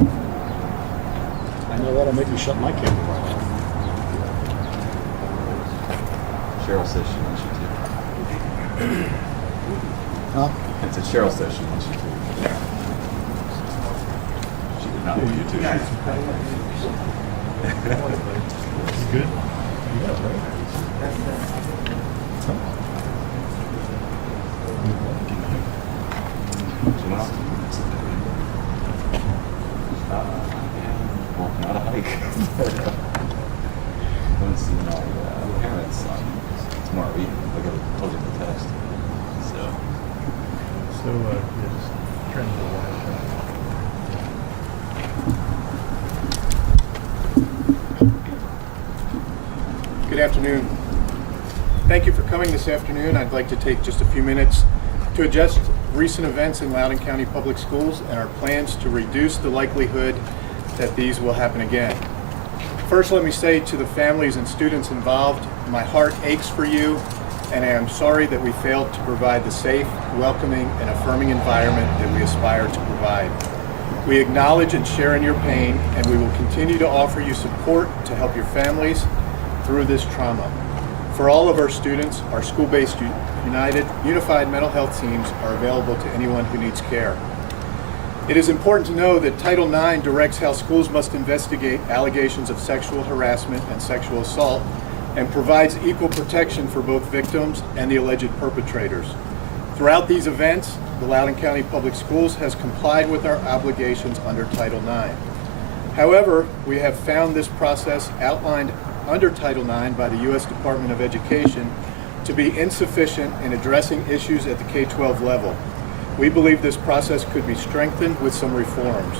I know that'll make me shut my camera right off. Cheryl says she wants you to. Huh? It's a Cheryl says she wants you to. She did not want you to. Good. She went off. Well, not a hike. I haven't seen my parents tomorrow evening. Like I told you in the text. So, yeah, just turn the water. Good afternoon. Thank you for coming this afternoon. I'd like to take just a few minutes to address recent events in Loudoun County Public Schools and our plans to reduce the likelihood that these will happen again. First, let me say to the families and students involved, my heart aches for you, and I am sorry that we failed to provide the safe, welcoming, and affirming environment that we aspire to provide. We acknowledge and share in your pain, and we will continue to offer you support to help your families through this trauma. For all of our students, our school-based unified mental health teams are available to anyone who needs care. It is important to know that Title IX directs how schools must investigate allegations of sexual harassment and sexual assault and provides equal protection for both victims and the alleged perpetrators. Throughout these events, the Loudoun County Public Schools has complied with our obligations under Title IX. However, we have found this process outlined under Title IX by the U.S. Department of Education to be insufficient in addressing issues at the K-12 level. We believe this process could be strengthened with some reforms.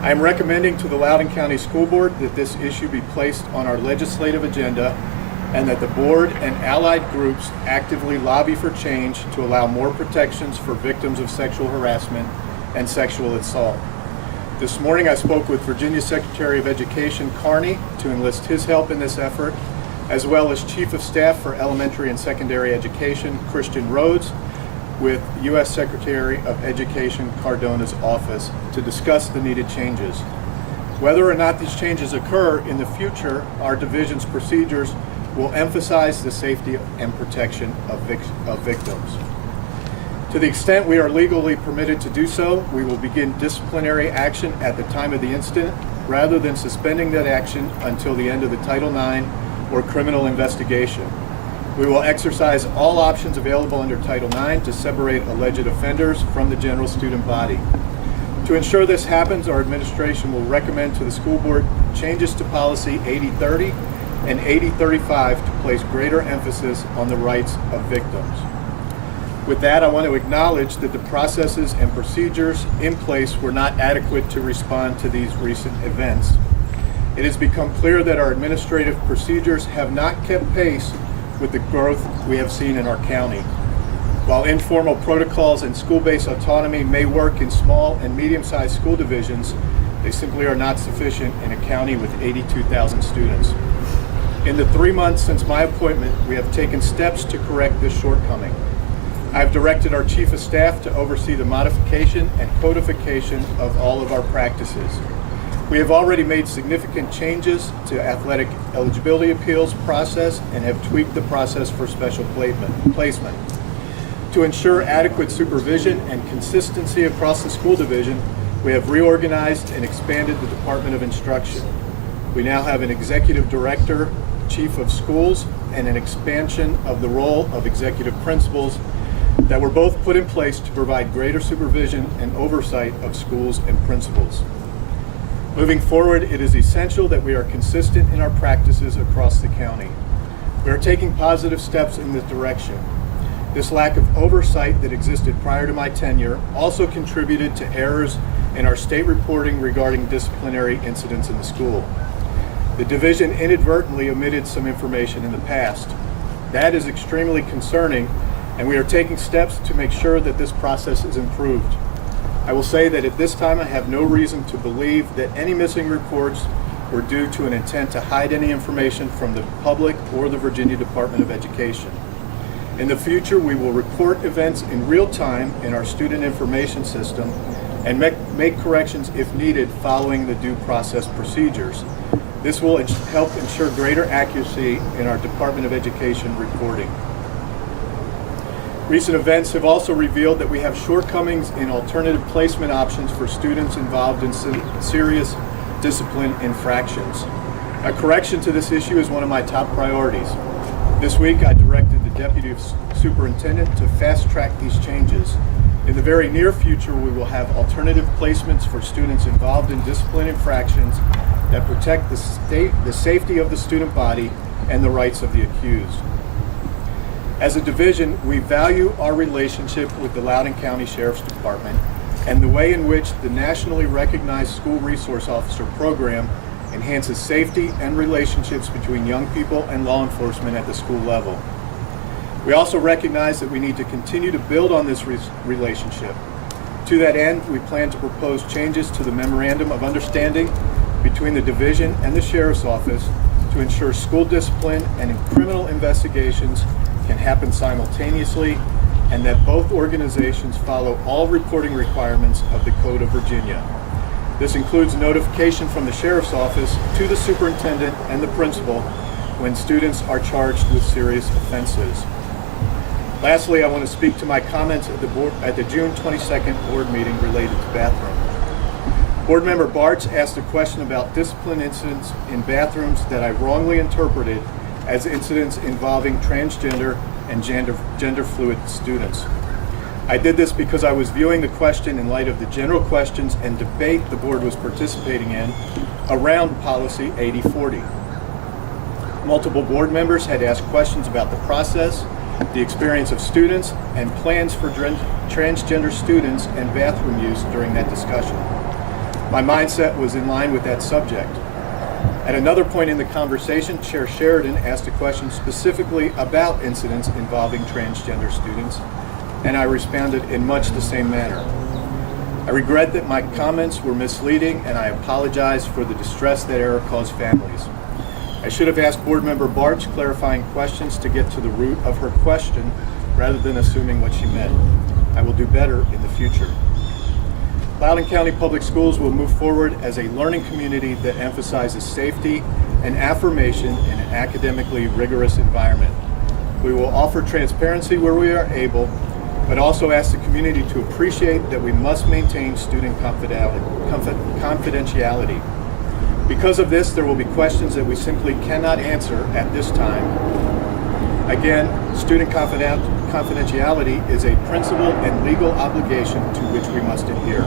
I am recommending to the Loudoun County School Board that this issue be placed on our legislative agenda and that the board and allied groups actively lobby for change to allow more protections for victims of sexual harassment and sexual assault. This morning I spoke with Virginia Secretary of Education Carney to enlist his help in this effort, as well as Chief of Staff for Elementary and Secondary Education Christian Rhodes with U.S. Secretary of Education Cardona's office to discuss the needed changes. Whether or not these changes occur in the future, our division's procedures will emphasize the safety and protection of victims. To the extent we are legally permitted to do so, we will begin disciplinary action at the time of the incident rather than suspending that action until the end of the Title IX or criminal investigation. We will exercise all options available under Title IX to separate alleged offenders from the general student body. To ensure this happens, our administration will recommend to the school board changes to policy 8030 and 8035 to place greater emphasis on the rights of victims. With that, I want to acknowledge that the processes and procedures in place were not adequate to respond to these recent events. It has become clear that our administrative procedures have not kept pace with the growth we have seen in our county. While informal protocols and school-based autonomy may work in small and medium-sized school divisions, they simply are not sufficient in a county with 82,000 students. In the 3 months since my appointment, we have taken steps to correct this shortcoming. I've directed our Chief of Staff to oversee the modification and codification of all of our practices. We have already made significant changes to athletic eligibility appeals process and have tweaked the process for special placement. To ensure adequate supervision and consistency across the school division, we have reorganized and expanded the Department of Instruction. We now have an executive director, chief of schools, and an expansion of the role of executive principals that were both put in place to provide greater supervision and oversight of schools and principals. Moving forward, it is essential that we are consistent in our practices across the county. We are taking positive steps in this direction. This lack of oversight that existed prior to my tenure also contributed to errors in our state reporting regarding disciplinary incidents in the school. The division inadvertently omitted some information in the past. That is extremely concerning, and we are taking steps to make sure that this process is improved. I will say that at this time I have no reason to believe that any missing reports were due to an intent to hide any information from the public or the Virginia Department of Education. In the future, we will report events in real time in our student information system and make corrections if needed following the due process procedures. This will help ensure greater accuracy in our Department of Education reporting. Recent events have also revealed that we have shortcomings in alternative placement options for students involved in serious discipline infractions. A correction to this issue is one of my top priorities. This week, I directed the Deputy Superintendent to fast-track these changes. In the very near future, we will have alternative placements for students involved in discipline infractions that protect the safety of the student body and the rights of the accused. As a division, we value our relationship with the Loudoun County Sheriff's Department and the way in which the nationally recognized School Resource Officer program enhances safety and relationships between young people and law enforcement at the school level. We also recognize that we need to continue to build on this relationship. To that end, we plan to propose changes to the Memorandum of Understanding between the division and the Sheriff's Office to ensure school discipline and criminal investigations can happen simultaneously, and that both organizations follow all reporting requirements of the Code of Virginia. This includes notification from the Sheriff's Office to the Superintendent and the Principal when students are charged with serious offenses. Lastly, I want to speak to my comments at the June 22nd board meeting related to bathroom. Board Member Bartz asked a question about discipline incidents in bathrooms that I wrongly interpreted as incidents involving transgender and gender fluid students. I did this because I was viewing the question in light of the general questions and debate the board was participating in around policy 8040. Multiple board members had asked questions about the process, the experience of students, and plans for transgender students and bathroom use during that discussion. My mindset was in line with that subject. At another point in the conversation, Chair Sheridan asked a question specifically about incidents involving transgender students, and I responded in much the same manner. I regret that my comments were misleading, and I apologize for the distress that error caused families. I should have asked Board Member Bartz clarifying questions to get to the root of her question rather than assuming what she meant. I will do better in the future. Loudoun County Public Schools will move forward as a learning community that emphasizes safety and affirmation in an academically rigorous environment. We will offer transparency where we are able, but also ask the community to appreciate that we must maintain student confidentiality. Because of this, there will be questions that we simply cannot answer at this time. Again, student confidentiality is a principle and legal obligation to which we must adhere.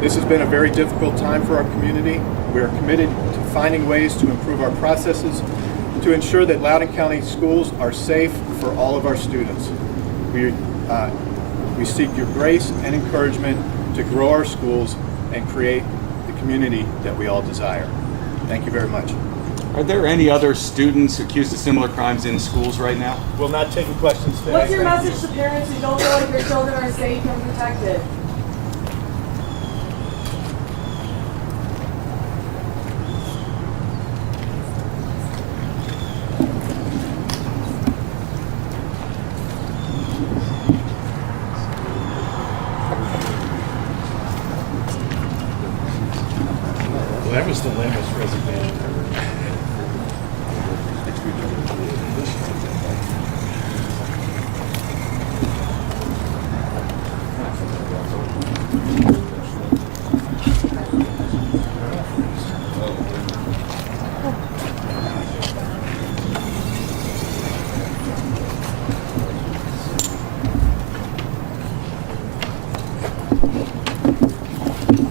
This has been a very difficult time for our community. We are committed to finding ways to improve our processes to ensure that Loudoun County schools are safe for all of our students. We seek your grace and encouragement to grow our schools and create the community that we all desire. Thank you very much. Are there any other students accused of similar crimes in schools right now? We're not taking questions today. What's your message to parents who don't know if your children are safe and protected? Well, that was the lamest resignation.